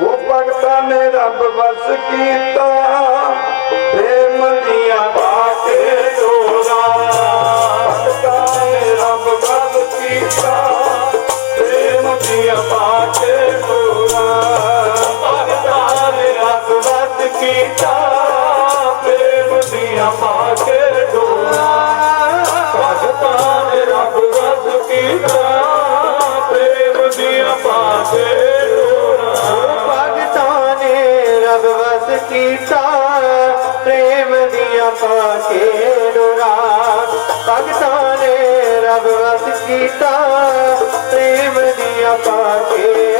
ਉਹ ਭਗਤਾਂ ਨੇ ਰੱਬ ਵਸ ਕੀਤਾ ਪ੍ਰੇਮ ਦੀਆਂ ਰਾਸ ਕੀਤਾ ਪ੍ਰੇਮ ਦੀਆਂ ਪਾਕੇ ਡੁਰਾਸ ਭਗਤਾਂ ਨੇ ਰੱਬ ਵਸ ਕੀਤਾ ਪ੍ਰੇਮ ਦੀਆਂ ਪਾਕੇ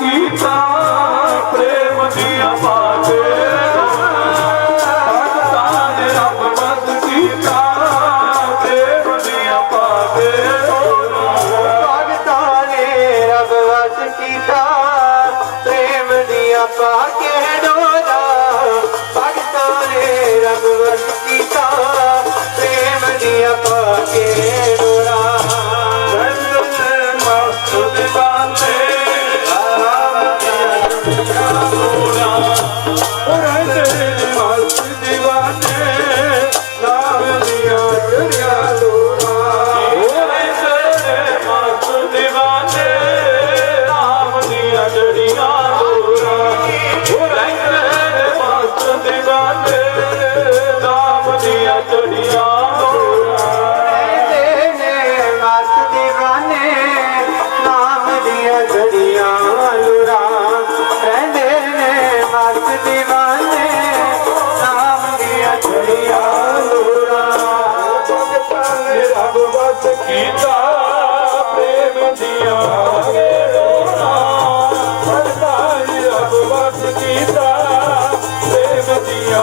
ਕੀਤਾ, ਪ੍ਰੇਮ ਦੀਆਂ ਬਾਤੇ ਭਗਤਾਂ ਨੇ ਰੱਬ ਮਤ ਕੀਤਾ, ਪ੍ਰੇਮ ਦੀਆਂ ਬਾਤੇ ਭਗਤਾਂ ਨੇ ਰੱਬ ਮਤ ਕੀਤਾ, ਪ੍ਰੇਮ ਦੀਆਂ ਬਾਤੇ ਡੋਲਾ ਭਗਤਾਂ ਨੇ ਰੱਬ ਮਤ ਕੀਤਾ, ਪ੍ਰੇਮ ਦੀਆਂ ਬਾਤੇ All right. ਕੀਤਾ ਪ੍ਰੇਮ ਦੀਆਂ ਗੇਰੋਣਾ ਵਰਤਾਈ ਰੱਬ ਵਸ ਕੀਤਾ ਪ੍ਰੇਮ ਦੀਆਂ